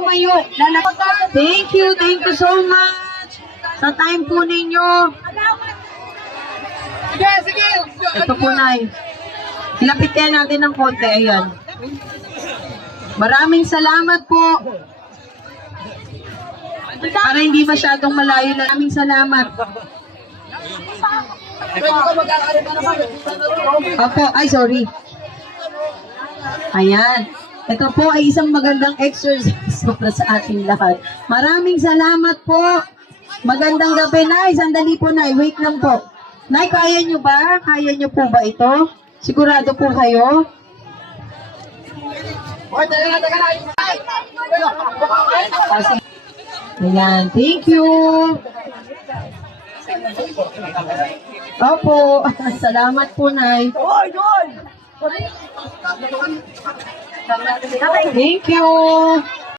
tumayo. Thank you so much. Sa time po ninyo. Ito po, Nay. Lapit kaya natin ng konti. Ayan. Maraming salamat po. Para hindi masyadong malayo. Maraming salamat. Opo, ay sorry. Ayan. Ito po ay isang magandang exercise para sa ating lahat. Maraming salamat po. Magandang gabi, Nay. Sandali po, Nay. Wait lang po. Nay, kaya nyo ba? Kaya nyo po ba ito? Sigurado po kayo? Ayan, thank you. Opo, salamat po, Nay. Thank you.